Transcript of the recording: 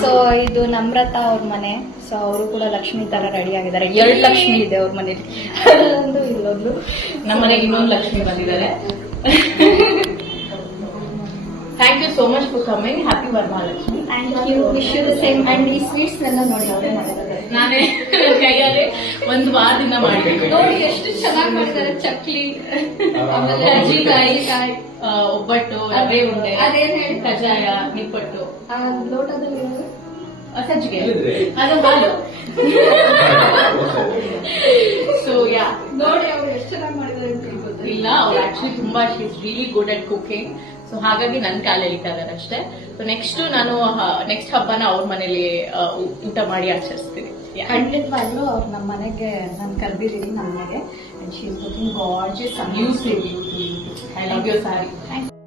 So ಇದು ನಮ್ರತ ಅವ್ರ ಮನೆ. ಸೊ ಅವರು ಕೂಡ ಲಕ್ಷ್ಮಿ ತರ ರೆಡಿ ಆಗಿದ್ದಾರೆ. ಎರಡು ಲಕ್ಷ್ಮಿ ಇದೆ ಅವ್ರ ಮನೇಲಿ. ಅಲ್ಲೊಂದು ಇಲ್ಲೊಂದು. ನಮ್ಮ ಮನೆಗೆ ಇನ್ನೊಂದು ಲಕ್ಷ್ಮಿ ಬಂದಿದ್ದಾರೆ. Much for coming happy Varamahalakshmi thank you wish you the same and ಈ ಸ್ವೀಟ್ಸ್ ಎಲ್ಲ ನೋಡಿ ಅವರೇ ಮಾಡಿದ್ದಾರೆ ನಾನೇ ಕೈಯಲ್ಲಿ ಒಂದು ವಾರದಿಂದ ಮಾಡಿದ್ದೀನಿ ನೋಡಿ ಎಷ್ಟು ಚೆನ್ನಾಗಿ ಮಾಡಿದ್ದಾರೆ. ಚಕ್ಲಿ ಆಮೇಲೆ ಕಜ್ಜಿಕಾಯಿ ಆ, ಒಬ್ಬಟ್ಟು ರವೆ ಉಂಡೆ ಅದೇನ್ ಹೇಳಿ ಕಜ್ಜಾಯ ನಿಪ್ಪಟ್ಟು. ಆ ಲೋಟದಲ್ಲಿ ಸಜ್ಜಿಗೆ. ಅದು ಹಾಲು. ಸೊ ಯಾ ನೋಡಿ ಅವ್ರು ಎಷ್ಟು ಚೆನ್ನಾಗಿ ಮಾಡಿದ್ದಾರೆ ಇಲ್ಲ ಅವ್ರು ಆಕ್ಚುಲಿ ತುಂಬಾ she is really good at cooking so ಹಾಗಾಗಿ ನನ್ ಕಾಲ ಎಳಿತಾ ಇದಾರೆ ಅಷ್ಟೇ. ಸೊ ನೆಕ್ಸ್ಟ್ ನಾನು ನೆಕ್ಸ್ಟ್ ಹಬ್ಬನ ಅವ್ರ ಮನೇಲಿ ಊಟ ಮಾಡಿ ಆಚರಿಸ್ತೀನಿ. ಖಂಡಿತವಾಗ್ಲೂ ಅವ್ರು ನಮ್ಮ ಮನೆಗೆ ನಾನು ಕರೆದಿದ್ದೀನಿ ನಮ್ಮ ಮನೆಗೆ. And she is looking gorgeous your saree. Thank